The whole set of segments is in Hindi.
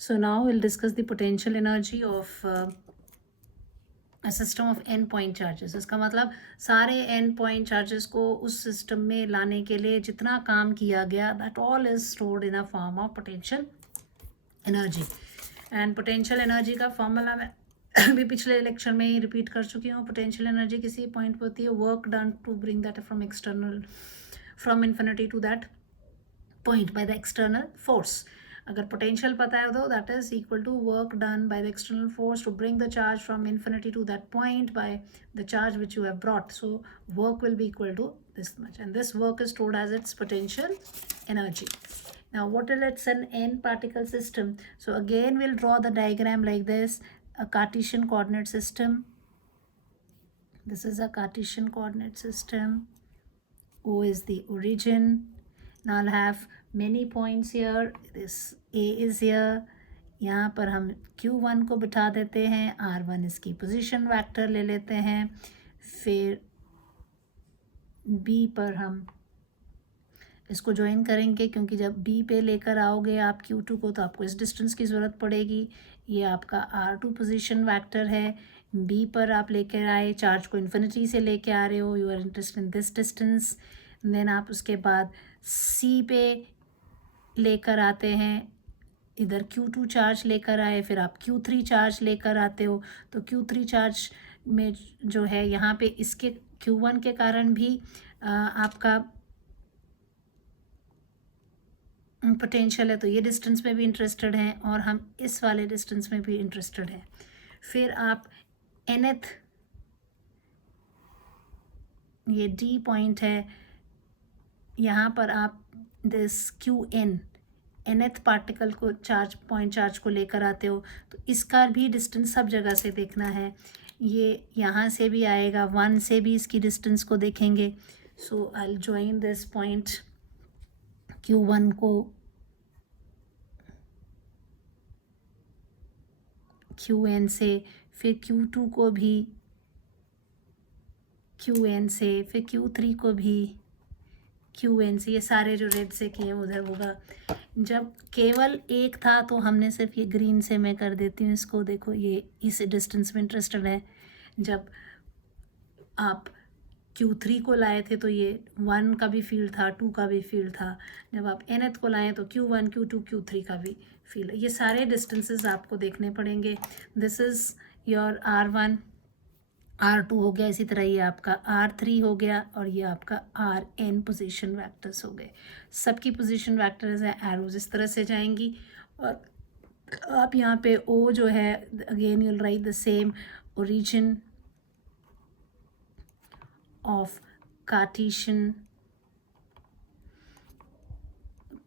So now we'll discuss the potential energy of a system of n point charges. इसका मतलब सारे n point charges को उस system में लाने के लिए जितना काम किया गया, that all is stored in a form of potential energy. And potential energy का formula मैं अभी पिछले लेक्चर में ही रिपीट कर चुकी हूँ. पोटेंशियल एनर्जी किसी पॉइंट पे होती है, work done to bring that from external, from infinity to that point by the external force. अगर पोटेंशियल पता है तो that is equal to work done by the external force to bring the charge from infinity to that point by the charge which you have brought. So work will be equal to this much, and this work is stored as its potential energy. Now what is, it's an n particle system, so again we'll draw the diagram like this. A Cartesian coordinate system. This is a Cartesian coordinate system. O is the origin. Now I'll have many points here. This A is here. यहाँ पर हम Q1 को बिठा देते हैं, R1 इसकी पोजीशन वेक्टर ले लेते हैं. फिर B पर हम इसको ज्वाइन करेंगे, क्योंकि जब B पे लेकर आओगे आप Q2 को तो आपको इस डिस्टेंस की ज़रूरत पड़ेगी. ये आपका R2 पोजीशन वेक्टर है. B पर आप लेकर आए, चार्ज को इन्फिनिटी से लेके आ रहे हो, you are interested in this distance. Then आप उसके बाद C पे लेकर आते हैं, इधर Q2 चार्ज लेकर आए, फिर आप Q3 चार्ज लेकर आते हो. तो Q3 चार्ज में जो है यहाँ पे इसके Q1 के कारण भी आपका पोटेंशियल है, तो ये डिस्टेंस में भी इंटरेस्टेड हैं और हम इस वाले डिस्टेंस में भी इंटरेस्टेड हैं. फिर आप nth, ये D पॉइंट है, यहाँ पर आप दिस Qn nth पार्टिकल को चार्ज, पॉइंट चार्ज को लेकर आते हो, तो इसका भी डिस्टेंस सब जगह से देखना है. ये यहाँ से भी आएगा, 1 से भी इसकी डिस्टेंस को देखेंगे. So I will join this point Q1 को Qn से, फिर Q2 को भी Qn से, फिर Q3 को भी Qn से. ये सारे जो रेड से किए उधर होगा. जब केवल एक था तो हमने सिर्फ ये ग्रीन से मैं कर देती हूँ इसको. देखो ये इस डिस्टेंस में इंटरेस्टेड है. जब आप Q3 को लाए थे तो ये 1 का भी फील्ड था, 2 का भी फील्ड था. जब आप nth को लाए तो Q1, Q2, Q3 का भी फील्ड. ये सारे डिस्टेंसेस आपको देखने पड़ेंगे. This is your R1, R2 हो गया, इसी तरह ये आपका R3 हो गया और ये आपका Rn पोजीशन वेक्टर्स हो गए. सबकी पोजीशन वेक्टर्स हैं, एरोज इस तरह से जाएंगी. और आप यहाँ पे O जो है, again you will write the same, origin of Cartesian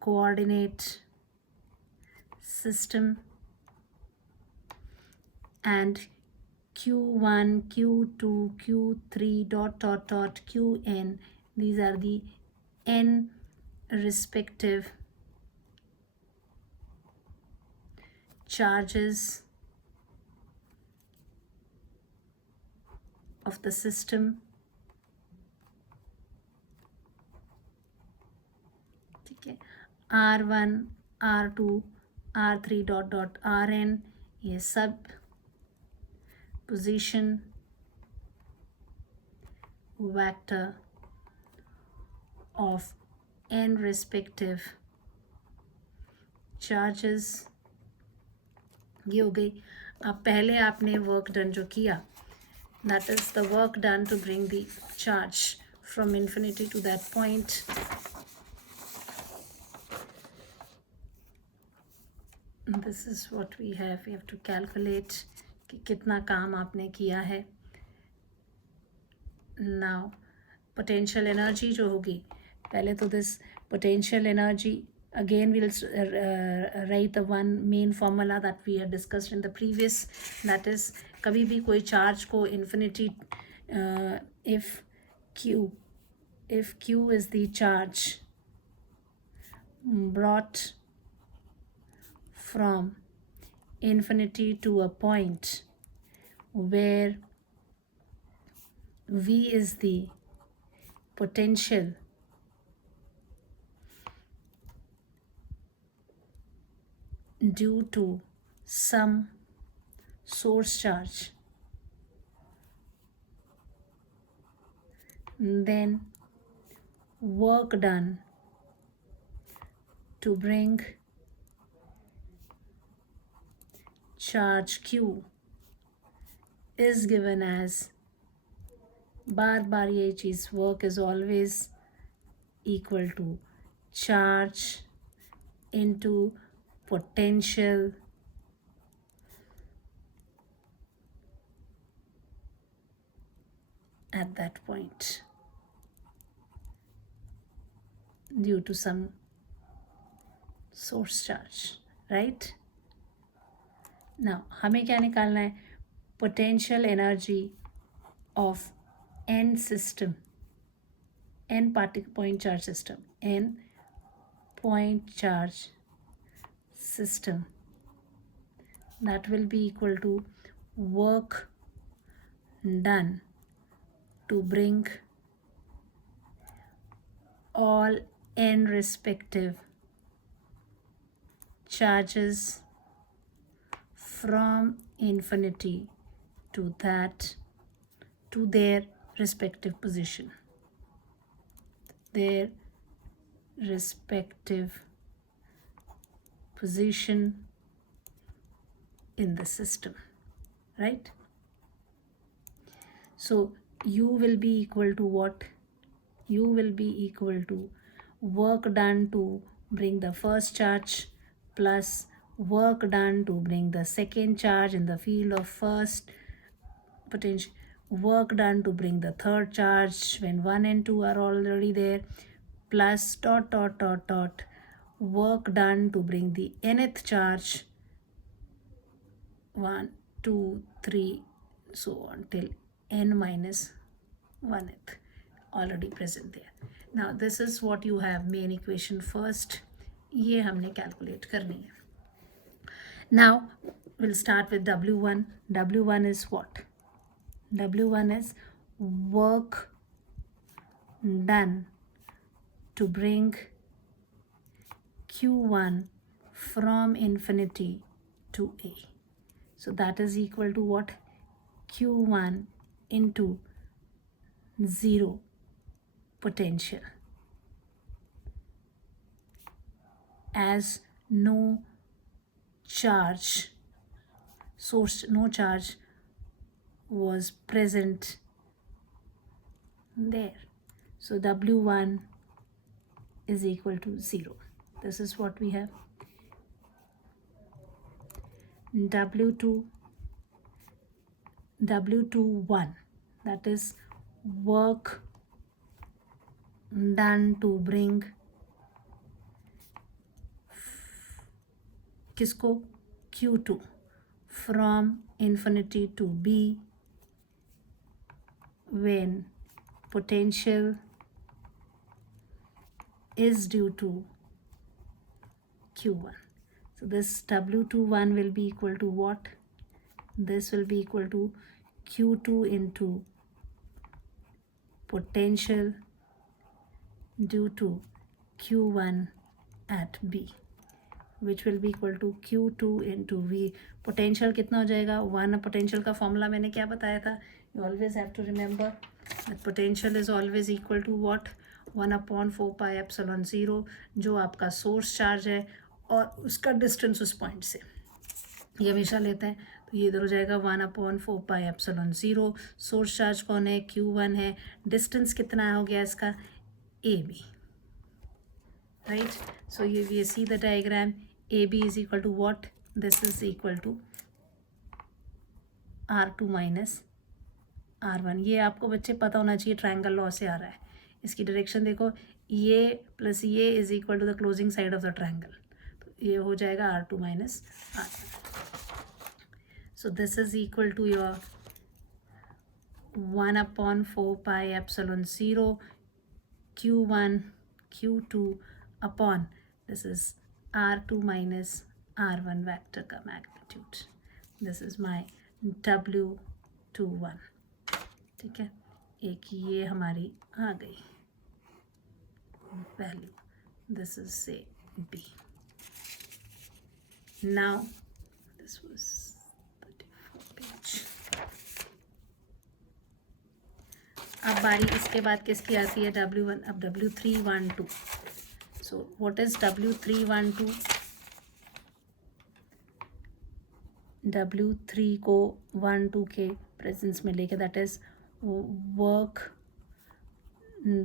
coordinate system, and Q1, Q2, Q3 dot dot dot Qn, these are the n respective charges of the system. R1, R2, R3 dot dot Rn, ये सब position vector of n respective charges. ये हो गई. अब पहले आपने वर्क डन जो किया, that is the work done to bring the charge from infinity to that point. This is what we have to calculate कि कितना काम आपने किया है. नाउ पोटेंशियल एनर्जी जो होगी, पहले तो this potential energy again we'll write the one main formula that we had discussed in the previous, that is कभी भी कोई चार्ज को infinity, if Q is the charge brought from infinity to a point where V is the potential, due to some source charge, then work done to bring charge Q is given as बार ये चीज़ work is always equal to charge into potential at that point due to some source charge, right? Now हमें क्या निकालना है? Potential energy of n system, n point charge system, n point charge system, that will be equal to work done to bring all n respective charges from infinity to their respective position, their respective position in the system, right? So U will be equal to what? U will be equal to work done to bring the first charge plus work done to bring the second charge in the field of first potential, work done to bring the third charge when 1 and 2 are already there, plus dot dot dot dot work done to bring the nth charge 1 2 3 so on till n minus 1th already present there. Now this is what you have main equation first, ये हमने calculate करनी है. Now we'll start with W1. W1 is what? W1 is work done to bring Q1 from infinity to A. So that is equal to what? Q1 into 0 potential, as no charge source, no charge was present there. So W1 is equal to 0. This is what we have. W21, that is work done to bring किसको? Q2 from infinity to B when potential is due to Q1. So this W21 will be equal to what? This will be equal to Q2 into potential due to Q1 at B, which will be equal to Q2 into V. Potential कितना हो जाएगा? 1. Potential का formula मैंने क्या बताया था? You always have to remember that potential is always equal to what? 1/4 pi epsilon 0, जो आपका source charge है और उसका distance उस point से, ये हमेशा लेते हैं. तो ये इधर हो जाएगा 1/4 pi epsilon 0. सोर्स चार्ज कौन है? Q1 है. डिस्टेंस कितना हो गया इसका? AB, right? So you see the diagram. AB is equal to what? This is equal to R2 minus R1. ये आपको बच्चे पता होना चाहिए, ट्रायंगल लॉ से आ रहा है. इसकी डायरेक्शन देखो, ये प्लस ये is equal to the closing side of the triangle. तो ये हो जाएगा R2 minus R1. So this is equal to your 1/4 pi epsilon 0 Q1 Q2 upon this is R2 minus R1 vector का magnitude. This is my W21. ठीक है, एक ये हमारी आ गई value. This is say B. Now this was 34 page. अब बारी इसके बाद किसकी आती है? W1. अब W312. So what is W312? W3 को 1-2 के प्रेजेंस में लेके, that is work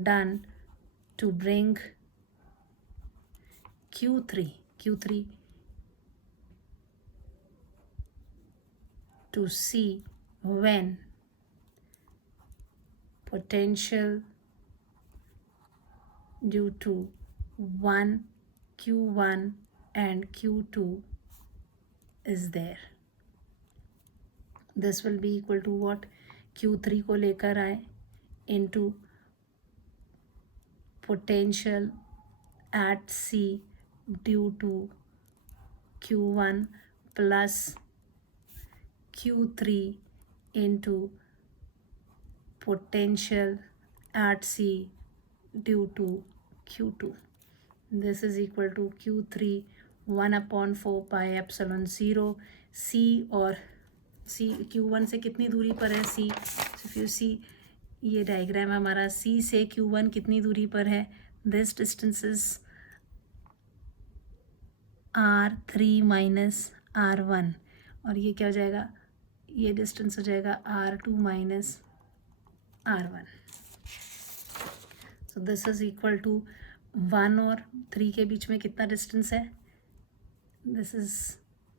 done to bring Q3 to C when potential due to Q1 and Q2 is there. This will be equal to what? Q3 को लेकर आए into potential at C due to Q1 plus Q3 into potential at C due to Q2. This is equal to Q3 1/4 pi epsilon 0 C, और C Q1 से कितनी दूरी पर है? C. So if you see, ये डायग्राम हमारा C से Q1 कितनी दूरी पर है? This distance is R3 minus R1, और ये क्या हो जाएगा? ये डिस्टेंस हो जाएगा R2 minus R1. So this is equal to 1 और 3 के बीच में कितना डिस्टेंस है? दिस इज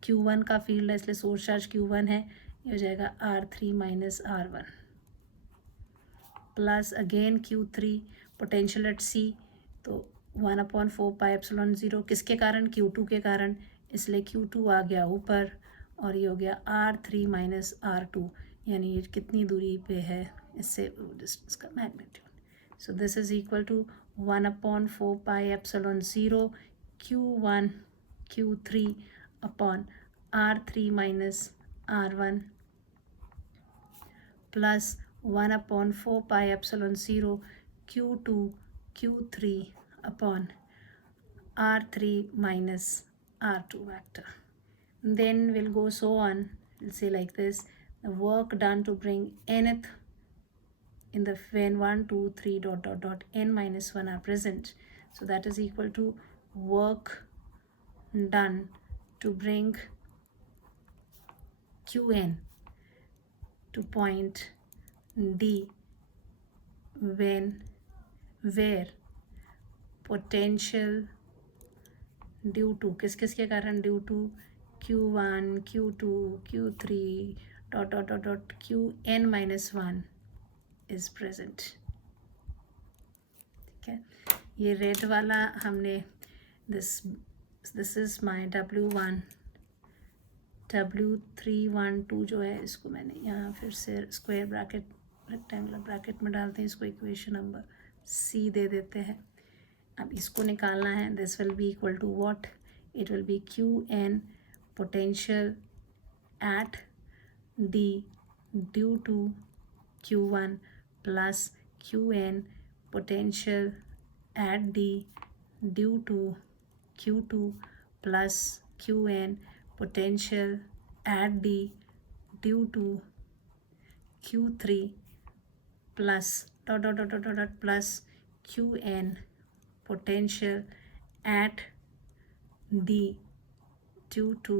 Q1 का फील्ड है, इसलिए सोर्स चार्ज Q1 है. ये हो जाएगा R3 minus R1 plus again Q3 potential at C, तो 1/4 pi epsilon 0 किसके कारण? Q2 के कारण, इसलिए Q2 आ गया ऊपर और ये हो गया R3 minus R2, यानी ये कितनी दूरी पे है इससे डिस्टेंस का magnitude. So this is equal to 1/4 pi epsilon 0 Q1 Q3 upon R3 minus R1 plus 1/4 pi epsilon 0 Q2 Q3 upon R3 minus R2 vector. Then we'll go so on. We'll say like this: the work done to bring nth in the when 1, 2, 3 dot n minus 1 are present. So that is equal to work done to bring Qn to point D where potential due to किसके कारण? Due to Q1 Q2 Q3 dot Qn minus 1 is present. ठीक है, ये रेड वाला हमने this is my W1 W312 जो है, इसको मैंने यहाँ फिर से स्क्वायर ब्रैकेट रेक्टेंगुलर ब्रैकेट में डालते हैं, इसको इक्वेशन नंबर C दे देते हैं. अब इसको निकालना है. This will be equal to what? It will be Qn potential at D due to Q1 plus Qn potential at D due to Q2 plus Qn potential at D due to Q3 plus dot plus Qn potential at D due to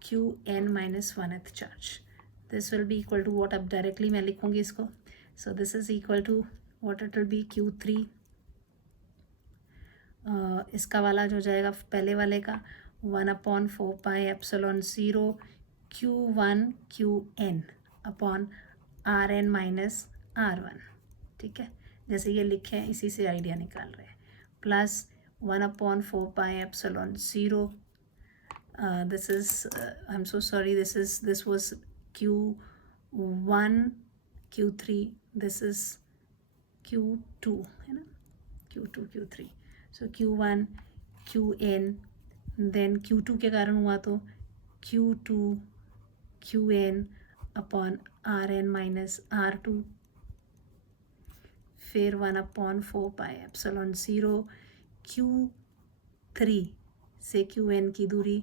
Qn minus 1th charge. This will be equal to what? अब डायरेक्टली मैं लिखूँगी इसको. So this is equal to what? It will be Q3 इसका वाला जो जाएगा पहले वाले का 1/4 pi epsilon 0 Q1 Qn upon Rn minus R1. ठीक है, जैसे ये लिखे हैं इसी से आइडिया निकाल रहे हैं. Plus 1/4 pi epsilon 0 this is I'm so sorry, this was Q1 Q3, this is Q2 है ना, Q2 Q3. So Q1 Qn, then Q2 के कारण हुआ तो Q2 Qn upon Rn minus R2, फिर 1/4 pi epsilon 0 Q3 से Qn की दूरी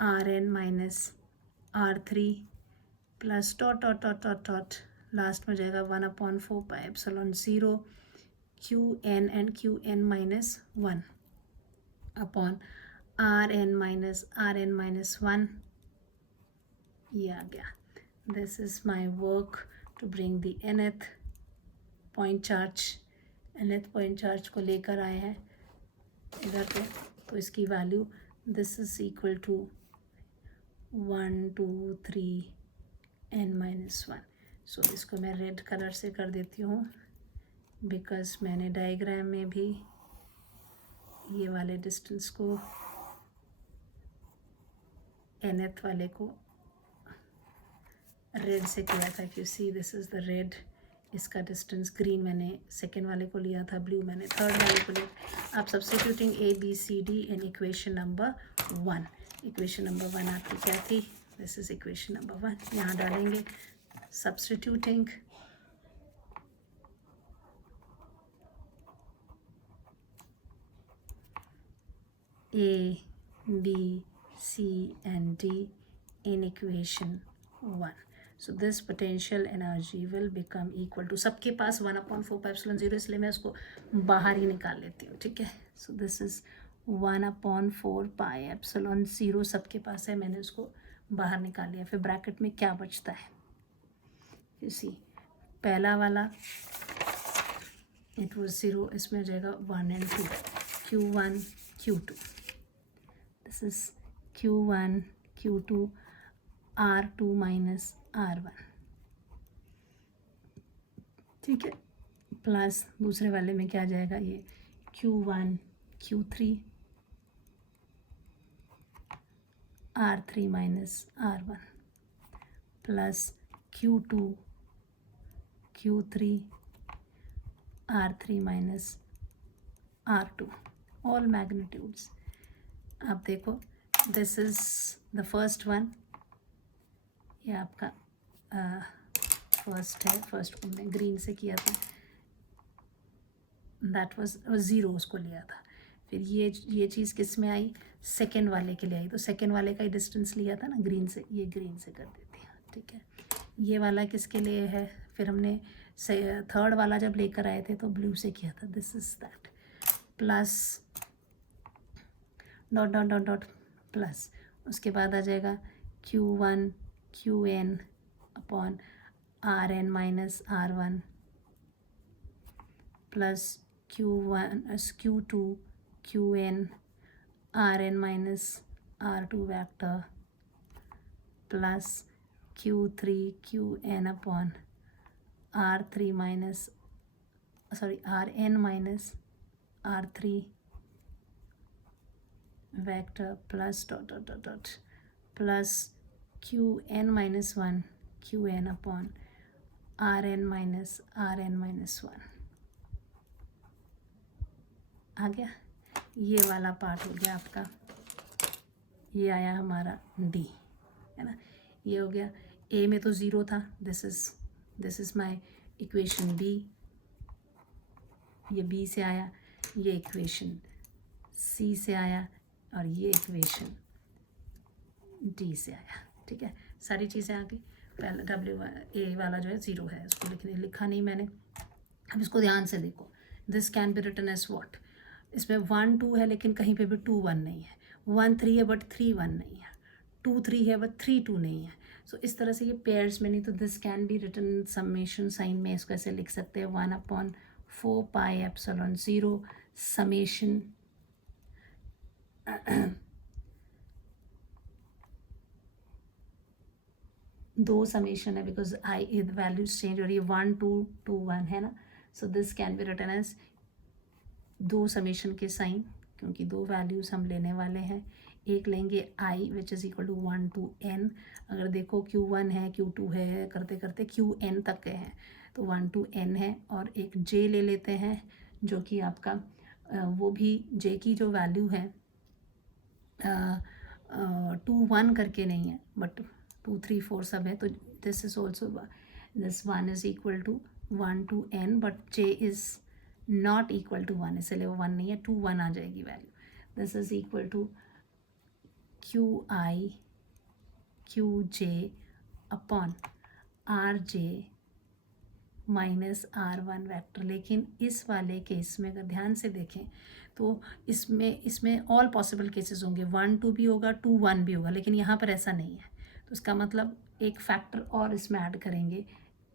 R n minus R three plus dot dot dot dot dot last में जाएगा 1/4 pi epsilon 0 Q n and Q n minus 1 upon R n minus 1. ये आ गया. This is my work to bring the nth point charge. nth point charge को लेकर आए हैं इधर पे, तो इसकी value this is equal to 1 2 3 n minus 1. सो इसको मैं रेड कलर से कर देती हूँ बिकॉज मैंने डायग्राम में भी ये वाले डिस्टेंस को nth वाले को रेड से किया था. कि see this is the red, इसका डिस्टेंस ग्रीन मैंने सेकेंड वाले को लिया था, ब्लू मैंने थर्ड वाले को लिया. आप substituting A B C D in equation number 1. Equation number 1 आपकी क्या थी? This is equation number 1. यहाँ डालेंगे substituting A, B, C and D in equation 1. So this potential energy will become equal to, सबके पास 1/4 पाई एप्सिलॉन 0, इसलिए मैं उसको बाहर ही निकाल लेती हूँ. ठीक है. सो दिस इज 1/4 पाई एप्सिलॉन 0 सबके पास है, मैंने उसको बाहर निकाल लिया. फिर ब्रैकेट में क्या बचता है? यू सी पहला वाला इट वाज 0, इसमें आ जाएगा 1 and 2, Q1 Q2. This is Q1 Q2 R2 minus R1. ठीक है. प्लस दूसरे वाले में क्या जाएगा? ये Q1 Q3 R3 minus R1 plus Q2 Q3 R3 minus R2, all magnitudes. आप देखो this is the first one. ये आपका फर्स्ट है. फर्स्ट को मैं ग्रीन से किया था, दैट वाज 0, उसको लिया था. फिर ये चीज़ किस में आई? सेकेंड वाले के लिए आई. तो सेकेंड वाले का ही डिस्टेंस लिया था ना ग्रीन से, ये ग्रीन से कर देते हैं. ठीक है. ये वाला किसके लिए है? फिर हमने थर्ड वाला जब लेकर आए थे तो ब्लू से किया था. This is that plus dot dot dot dot plus. उसके बाद आ जाएगा Q1 QN upon RN minus R1 plus Q2 QN RN minus R2 vector plus Q3 QN upon R3 minus RN minus R3 vector plus dot dot dot dot plus Qn minus 1 Qn upon RN minus RN minus 1. आ गया. ये वाला पार्ट हो गया आपका. ये आया हमारा D, है ना. ये हो गया. A में तो 0 था. This is my equation B. ये B से आया, ये इक्वेशन C से आया और ये इक्वेशन D से आया. ठीक है. सारी चीज़ें आ गई. पहला A वाला जो है 0 है, उसको लिखा नहीं मैंने. अब इसको ध्यान से देखो. This can be written as what? इसमें 1 2 है लेकिन कहीं पे भी 2 1 नहीं है. 1 3 है बट 3 1 नहीं है. 2 3 है बट 3 2 नहीं है. सो इस तरह से ये पेयर्स में नहीं. तो this can be written summation sign में इसको ऐसे लिख सकते हैं 1/4 पाई एप्सिलॉन 0 समेशन दो समेशन है बिकॉज आई वैल्यूज चेंज हो रही है. 1 2 2 1 है ना. So this can be written as दो समेशन के साइन, क्योंकि दो वैल्यूज़ हम लेने वाले हैं. एक लेंगे i which is equal to 1 to n. अगर देखो Q1 है Q2 है करते करते QN तक के हैं, तो 1 to n है. और एक J ले लेते हैं जो कि आपका वो भी J की जो वैल्यू है 2 1 करके नहीं है बट 2 3 4 सब है. तो this is also this 1 is equal to 1 to n but J is not equal to 1, इसलिए वो 1 नहीं है. 2 1 आ जाएगी वैल्यू. This is equal to Q I Q J upon R J minus R1 vector. लेकिन इस वाले केस में अगर ध्यान से देखें तो इसमें ऑल पॉसिबल केसेस होंगे, 1 2 भी होगा, 2 1 भी होगा, लेकिन यहाँ पर ऐसा नहीं है। तो इसका मतलब एक फैक्टर और इसमें ऐड करेंगे,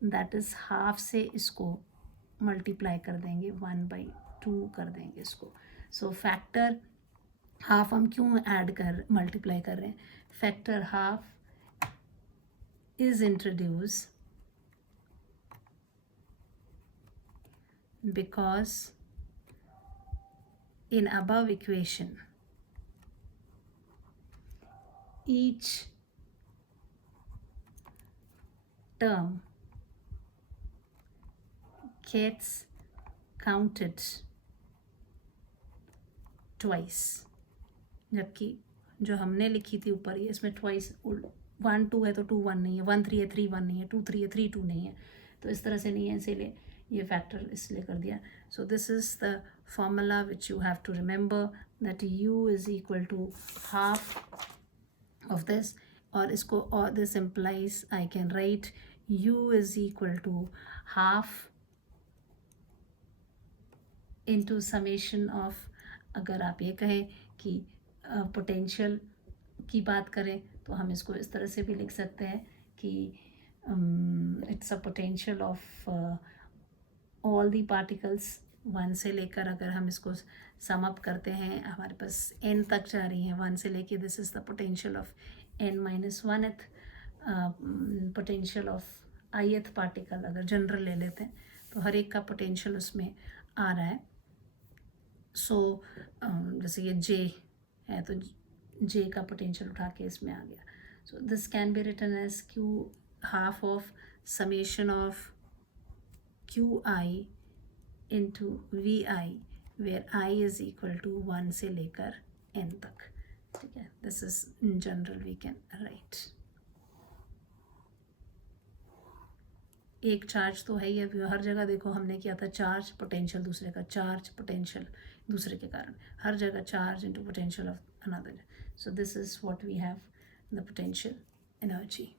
दैट इज़ हाफ से इसको मल्टीप्लाई कर देंगे, 1/2 कर देंगे इसको। सो फैक्टर हाफ हम क्यों मल्टीप्लाई कर रहे हैं? Factor half is introduce because in above equation each term gets counted twice, जबकि जो हमने लिखी थी ऊपर ये इसमें ट्वाइस 1 2 है तो 2 1 नहीं है, 1 3 है 3 1 नहीं है, 2 3 है 3 2 नहीं है, तो इस तरह से नहीं है, इसीलिए ये फैक्टर इसलिए कर दिया। So this is the formula which you have to remember, that u is equal to half of this, और इसको और this implies I can write u is equal to half into summation of, अगर आप ये कहें कि पोटेंशियल की बात करें तो हम इसको इस तरह से भी लिख सकते हैं कि it's a potential of all the particles 1 से लेकर, अगर हम इसको सम अप करते हैं हमारे पास n तक जा रही हैं 1 से लेके, this is the potential of n-1th potential of ith particle. अगर जनरल ले लेते हैं तो हर एक का पोटेंशियल उसमें आ रहा है। सो जैसे ये J है तो J का पोटेंशियल उठा के इसमें आ गया। So this can be written as Q half of summation of QI into VI, where I is equal to 1 से लेकर n तक। ठीक है, this is in general we can write. एक चार्ज तो है ही, अब हर जगह देखो हमने किया था चार्ज पोटेंशियल दूसरे का, चार्ज पोटेंशियल दूसरे के कारण, हर जगह charge into potential of another. So this is what we have the potential energy.